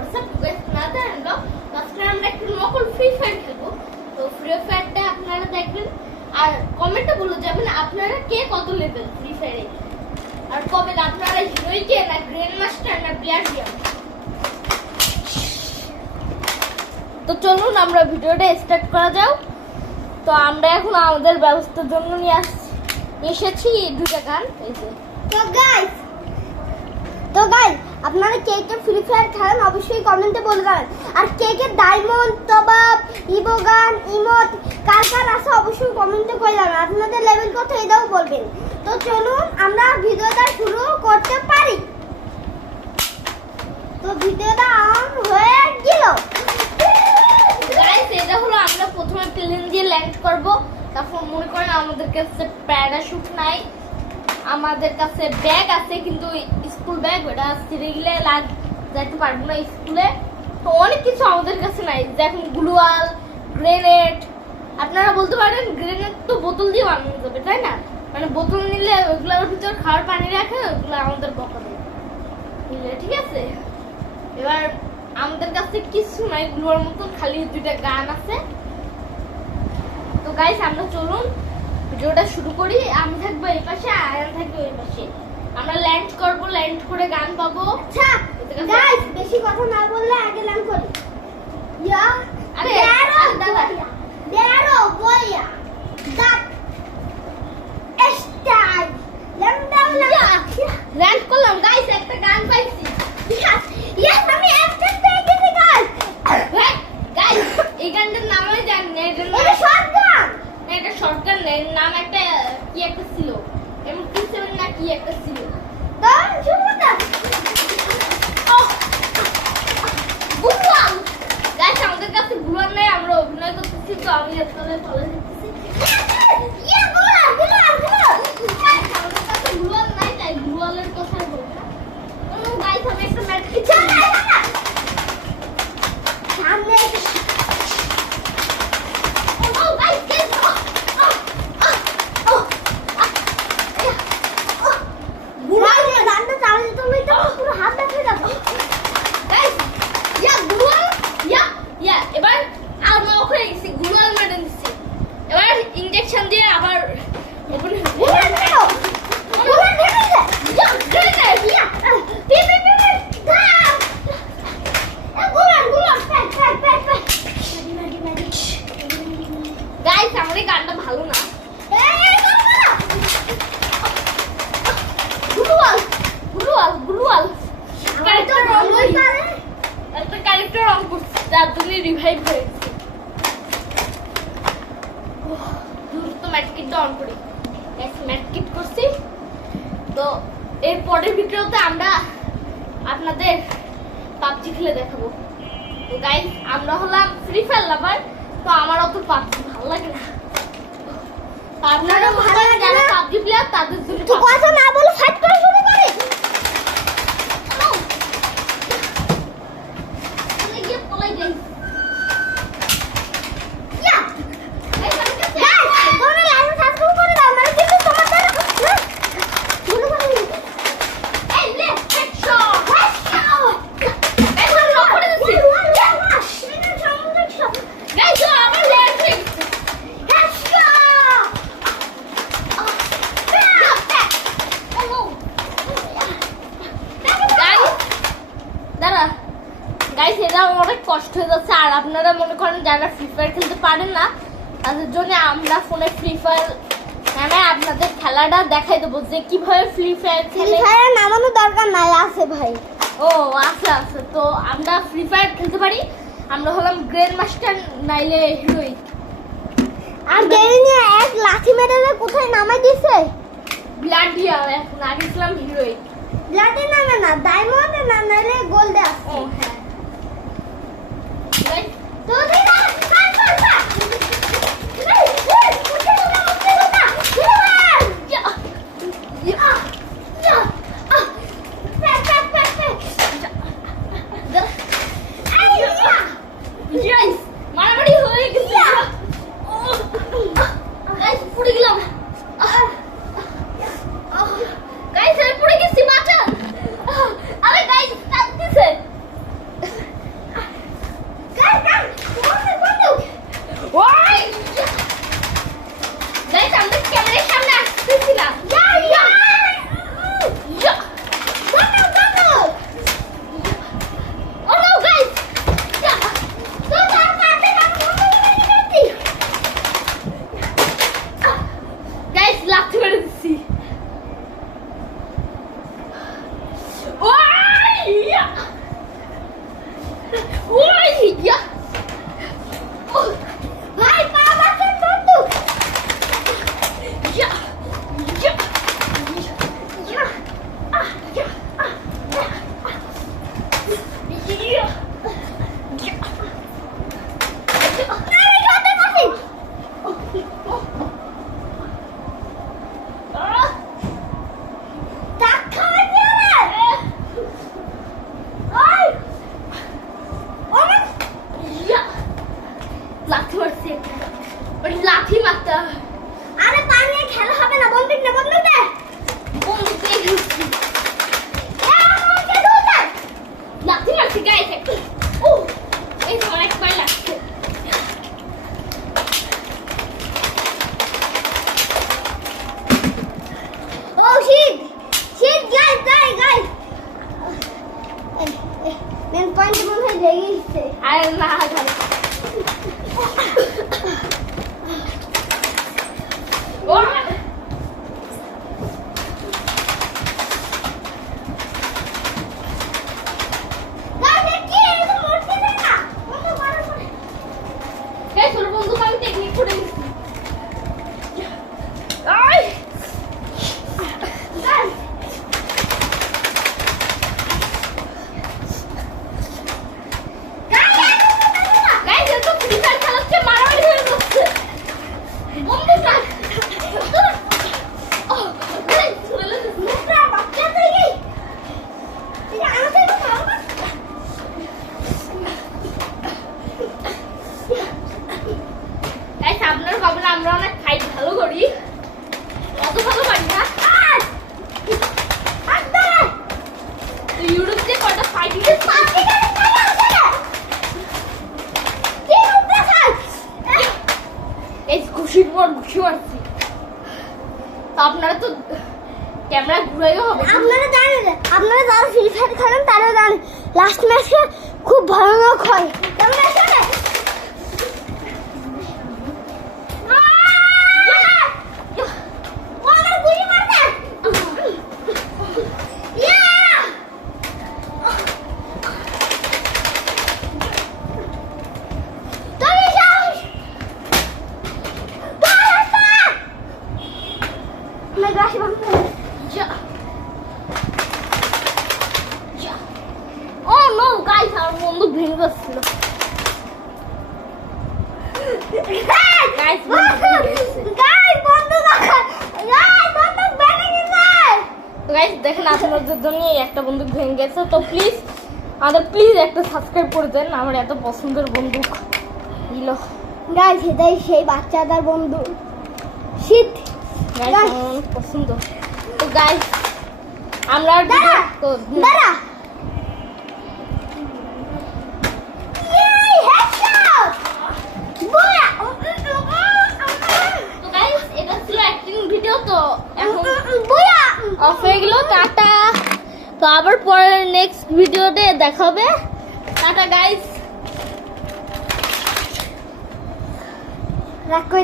WhatsApp guys না জানেন আজকে আমরা একটু নকল ফ্রি ফায়ার খেলবো। তো ফ্রি ফায়ারটা আপনারা দেখবেন আর কমেন্টে বলে যাবেন আপনারা কে কত লেভেল ফ্রি ফায়ারে, আর কবে আপনারা হিরোই কে না গ্র্যান্ড মাস্টার না প্লেয়ার। তো চলুন আমরা ভিডিওটা স্টার্ট করা যাও। তো আমরা এখন আমাদের ব্যবস্থার জন্য নিয়ে এসেছি দুটা গান। এই যে তো গাইস আপনারা কে কে ফ্রি ফায়ার খেলেন অবশ্যই কমেন্টে বলে দেবেন, আর কে কে ডায়মন্ড টপ ইভো গান ইমোট কার কার আছে অবশ্যই কমেন্টে বলে দেবেন। আপনাদের লেভেল কত এটাও বলবেন। তো চলুন আমরা ভিডিওটা শুরু করতে পারি। তো ভিডিওটা অন হয়ে গেল গাইস, এটা হলো আমরা প্রথমে প্লেন দিয়ে ল্যান্ড করব। তারপর মনে করেন আমাদের কাছে প্যারাশুট নাই, আমাদের কাছে ব্যাগ আছে কিন্তু স্কুল ব্যাগ, ওটা ছিঁড়ে গেলে যাইতে পারবো না স্কুলে। তো অনেক কিছু আমাদের কাছে নাই, যেমন গ্লুয়াল, গ্রেনেড। আপনারা বলতে পারেন গ্রেনেড তো বোতল দিয়ে বানানো যাবে, তাই না? মানে বোতল নিলে ওইগুলোর ভিতর খাওয়ার পানি রাখে, ওইগুলো আমাদের বকা দেবে, বুঝলে? ঠিক আছে, এবার আমাদের কাছে কিছু নাই গ্লুয়ার মতন, খালি দুইটা গান আছে। তো গাইস আমরা চলুন ভিডিওটা শুরু করি। আমি থাকবো এই পাশে, আয়ান থাকবে ওই পাশে। আমরা ল্যান্ড করব, ল্যান্ড করে গান পাবো। আচ্ছা গাইস বেশি কথা না বললে আগে ল্যান্ড করি। ইয়া আরে দাদা দেরো বইয়া দাঁত স্টাইল ল্যান্ড করলাম গাইস, একটা গান পাইছি। ইয়েস আমি একটা পেয়ে গেছি গাইস। গাইস এই গানটার নামই জানি না, এটা শটগান, এটা শর্টকাট নেই, নাম একটা কি একটা ছিল, M27 না কি একটা ছিল। দাও শুরু দাও। বুঝলাম গাইস, আমাদের কাছে বুলার নাই, আমরা অভিনয় করতেছি। তো আমি এতক্ষণে চলে যেতেছি। ইয়া গুলা গুলা গুলা আমাদের কাছে বুলার নাই, তাই বুলারের কথা বলবো না। গাইস আমি একটা ম্যাচ চল সামনে ইনজেকশন দিয়ে আবার গাইস আমার এই গানটা ভালো না। গুলুয়াল গুলুয়াল গুলুয়াল ক্যারেক্টার রং করি, একটা ক্যারেক্টার রং করছি যার জন্য রিভাইভ হয়েছে। দ্রুত ম্যাটকিটটা অন করি। ম্যাটকিট করছি। তো এর পরের ভিডিওতে আমরা আপনাদের পাবজি খেলে দেখাবো। তো গাইস আমরা হলাম ফ্রি ফায়ার লাভার, তো আমার অত পাবজি ভালো লাগে না। আপনারা ভালো লাগে যারা পাবজি প্লেয়ার তাদের জন্য তুই কথা না বলে ফাইট করা শুরু করে। পলাই যাই। ইয়া গাইস তোমরা লাইভ সাবস্ক্রাইব করে দাও, মানে কিন্তু তোমার দ্বারা শুরু করে এই লে হেডশট এখন লক করে দিছি। গাইস আমার ল্যান্ড হয়ে গেছে। গাইস এটা অনেক কষ্ট হয়ে যাচ্ছে। আর আপনারা মনে করেন যারা ফ্রি ফায়ার খেলতে পারেন না, তাদের জন্য আমরা ফোনে ফ্রি ফায়ার মানে আপনাদের খেলাটা দেখাই দেবো যে কিভাবে ফ্রি ফায়ার খেলে। নামানোর দরকার নাই, আছে ভাই। ও আচ্ছা আচ্ছা, তো আমরা ফ্রি ফায়ার খেলতে পারি। আমরা হলাম গ্র্যান্ড মাস্টার নাইলে হিরোই। আর গেরি নিয়ে এক লাঠি মেরে কোথায় নামাই দিছে। ব্লাড দিয়া এখন আগে ছিলাম হিরোই। ব্লাডে নামে না, ডায়মন্ড না নাইলে গোল্ড আছে। ও হ্যাঁ গাইস তো দিদা কাট কর না। মারামারি হয়ে গেছে। গাইস পুড়ে গেলাম। গাইস আমি পুড়ে গেছি, বাঁচান। আরে গাইস কাঁদতেছে। মেন পয়েন্ট মনে হয় লেগে গেছে। আর না গাইস ও গাইস কি এটা মরতে দেয় না কত বড় করে গাইস ওর বন্ধু আমি টেকনিক করে দিচ্ছি আই গাইস গাইস এত ফ্রি ফায়ার খেলাচ্ছে মারামারি হয়ে যাচ্ছে বন্ধু গাইস ও গাইস চলে যাচ্ছে মুখটা বাচ্চা থেকে এটা আমাকে তো খাও না গাইস আপনারা ভাবেন আমরা অনেক ফাইট ভালো করি অত ভালো পারি না তো ইউটিউব যে কয়টা ফাইট দিচ্ছে এই খুশির পর খুশি মারছি তো আপনারা তো ক্যামেরা ঘুরাইও হবে আপনারা যারা ফ্রি ফায়ার খেলেন তারা জানেন লাস্ট ম্যাচে খুব ভয়ানক হয় কেমন আছে ও নো গাইস আমার বন্ধু ভেঙে যাচ্ছিল গাইস তো গাইস দেখেন আপনাদের জন্য এই একটা বন্দুক ভেঙে গেছে তো প্লিজ প্লিজ একটা সাবস্ক্রাইব করে দেন আমার এত পছন্দের বন্দুক দিল গাইস এটাই সেই বাচ্চাদার বন্ধু শীত গাইস Guys. আমার অনেক পছন্দ তো গাইস আমরা দাঁড়া তো দাঁড়া এই হেডশট বুয়া তো গাইস এটা ছিল অ্যাক্টিং ভিডিও তো এখন বুয়া অফ হয়ে গেল টাটা তো আবার পরের নেক্সট ভিডিওতে দেখা হবে টাটা গাইস রাখ কই